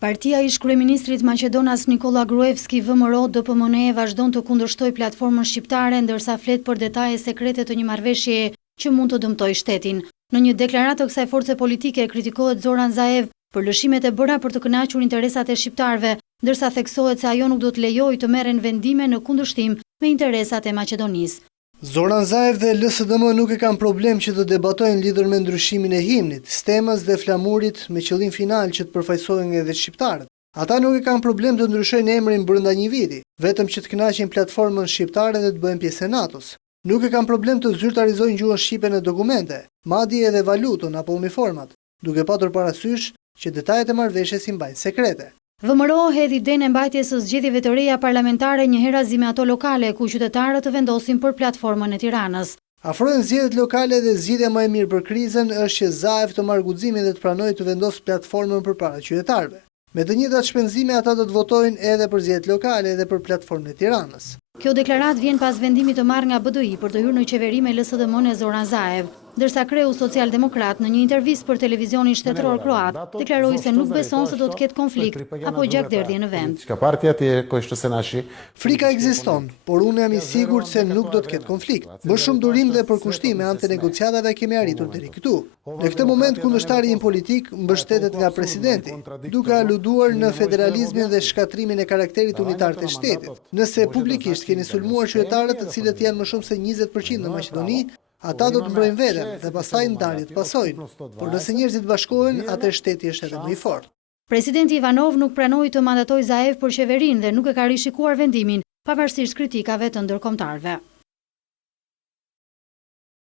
Partia ish kryeministrit Maqedonas Nikola Gruevski VMRO DPMNE vazhdon të kundërshtoj platformën shqiptare ndërsa flet për detaje sekrete të një marrëveshjeje që mund të dëmtojë shtetin. Në një deklaratë të kësaj force politike kritikohet Zoran Zaev për lëshimet e bëra për të kënaqur interesat e shqiptarëve, ndërsa theksohet se ajo nuk do të lejojë të merren vendime në kundërshtim me interesat e Maqedonisë. Zoran Zaev dhe LSDM nuk e kanë problem që të debatojnë lidhur me ndryshimin e himnit, stemës dhe flamurit me qëllim final që të përfaqësohen edhe shqiptarët. Ata nuk e kanë problem të ndryshojnë emrin brenda një viti, vetëm që të kënaqin platformën shqiptare dhe të bëhen pjesë e NATO-s. Nuk e kanë problem të zyrtarizojnë gjuhën shqipe në dokumente, madje edhe valutën apo uniformat, duke patur parasysh që detajet e marrëveshjes i mbajnë sekrete. VMRO hedh idenë e mbajtjes së zgjedhjeve të reja parlamentare një herazi me ato lokale ku qytetarët të vendosin për platformën e Tiranës. Afrohen zgjedhjet lokale dhe zgjidhja më e mirë për krizën është që Zaev të marrë guximin dhe të pranojë të vendosë platformën përpara qytetarëve. Me të njëjtat shpenzime ata do të votojnë edhe për zgjedhjet lokale dhe për platformën e Tiranës. Kjo deklaratë vjen pas vendimit të marrë nga BDI për të hyrë në qeveri me LSDM-n e Zoran Zaev, ndërsa kreu socialdemokrat në një intervistë për televizionin shtetëror kroat deklaroi se nuk beson se do të ketë konflikt apo gjakderdhje në vend. Frika ekziston, por unë jam i sigurt se nuk do të ketë konflikt. Më shumë durim dhe përkushtime anë të negociatave kemi arritur deri këtu. Në këtë moment kundërshtari im politik mbështetet nga presidenti, duke aluduar në federalizmin dhe shkatrimin e karakterit unitar të shtetit. Nëse publikisht keni sulmuar qytetarët të cilët janë më shumë se 20% në Maqedoni, ata do të mbrojnë veten dhe pastaj ndarjet pasojnë. Por nëse njerëzit bashkohen, atëherë shteti është edhe më i fortë. Presidenti Ivanov nuk pranoi të mandatojë Zaev për qeverinë dhe nuk e ka rishikuar vendimin, pavarësisht kritikave të ndërkombëtarëve.